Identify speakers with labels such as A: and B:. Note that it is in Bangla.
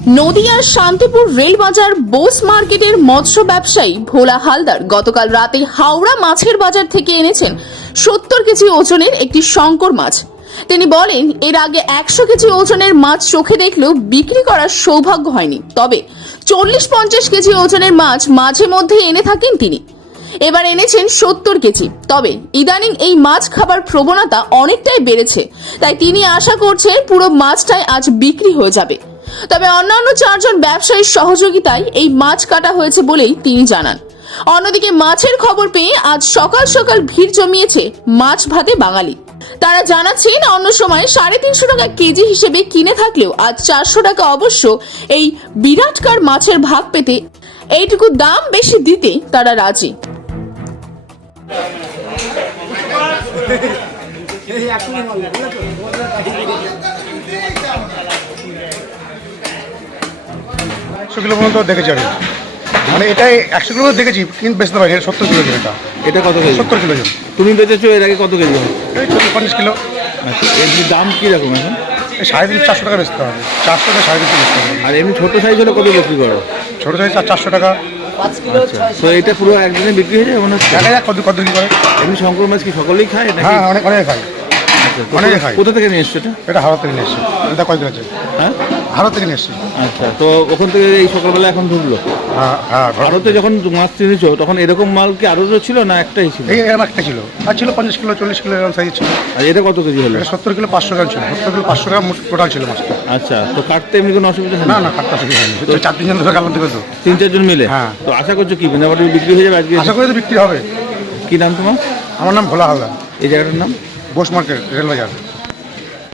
A: নদিয়ার শান্তিপুর রেলবাজার বোস মার্কেটের মৎস্য ব্যবসায়ী ভোলা হালদার গতকাল রাতে হাওড়া মাছের বাজার থেকে এনেছেন 70 কেজি ওজনের একটি শঙ্কর মাছ। তিনি বলেন, এর আগে 100 কেজি ওজনের মাছ চোখে দেখলেও বিক্রি করার সৌভাগ্য হয়নি, তবে 40-50 কেজি ওজনের মাছ মাঝে মধ্যে এনে থাকেন তিনি। এবার এনেছেন 70 কেজি। তবে ইদানিং এই মাছ খাবার প্রবণতা অনেকটাই বেড়েছে, তাই তিনি আশা করছেন পুরো মাছটাই আজ বিক্রি হয়ে যাবে। তবে অন্যান্য 4 জন ব্যবসায়ীর সহযোগিতায় এই মাছ কাটা হয়েছে বলেই তিনি জানান। অন্যদিকে মাছের খবর পেয়ে আজ সকাল সকাল ভিড় জমিয়েছে মাছ ভাতে বাঙালি। তারা জানাচ্ছেন, অন্য সময় 350 টাকা কেজি হিসেবে কিনে থাকলেও আজ 400 টাকা অবশ্য এই বিরাটকার মাছের ভাগ পেতে এইটুকু দাম বেশি দিতে তারা রাজি।
B: কিলো পর্যন্ত দেখেছি আমি, মানে এটাই 100 কিলো দেখেছি, কিন্তু বেচতে পারি 70 কিলো এটা।
C: এটা কত কেজি?
B: 70 কিলো জন।
C: তুমি বেচেছো এর আগে কত কেজি?
B: এই 50 কিলো।
C: আচ্ছা, এর দাম কি রকম এখন?
B: এই 350-400 টাকা বেচতে হবে, 400 টাকা 350 বেচতে হবে।
C: আর এমনি ছোটো সাইজ হলে কত বিক্রি করো?
B: ছোটো সাইজ 400 টাকা।
C: আচ্ছা, তো এটা পুরো একদিনে বিক্রি হয়ে যায় মনে হচ্ছে?
B: দেখা যাক কত কি করে।
C: এমনি শঙ্কর মাছ কি সকলেই খায় নাকি?
B: হ্যাঁ, অনেক খাই।
C: আচ্ছা,
B: অনেকে খায়।
C: কোথা থেকে নিয়ে এসছো এটা?
B: এটা হাওড়া থেকে নিয়ে এসছি। এটা কয়েকদিন আছে।
C: হ্যাঁ,
B: হাওড়া থেকে নিয়ে এসছি।
C: আচ্ছা, তো ওখান থেকে এই সকালবেলা এখন ঢুকলো?
B: হ্যাঁ হ্যাঁ।
C: ভারতে যখন মাছ কিনেছো তখন এরকম মাল কি আরও ছিল না একটাই ছিল?
B: এই এরকম একটা ছিল, আর ছিল 50 কিলো 40 কিলো এরকম সাইজ ছিল।
C: আর এটা কত কেজি হলো?
B: এটা 70 কিলো 500 গ্রাম ছিল। 70 কিলো 500 গ্রাম টোটাল ছিল মাছটা।
C: আচ্ছা, তো কাটতে এমনি কোনো অসুবিধা হয়
B: না না, কাটতে অসুবিধা হয়নি। 4-3 জন ধরে কাটলাম থেকে তো
C: 3-4 জন মিলে।
B: হ্যাঁ।
C: তো আশা করছো কি মোটামুটি বিক্রি হয়ে যাবে আজকে?
B: আশা করি তো বিক্রি হবে।
C: কি নাম তোমার?
B: আমার নাম ভোলা হালদার।
C: এই জায়গাটার নাম?
B: বোস মার্কেট রেলবাজার।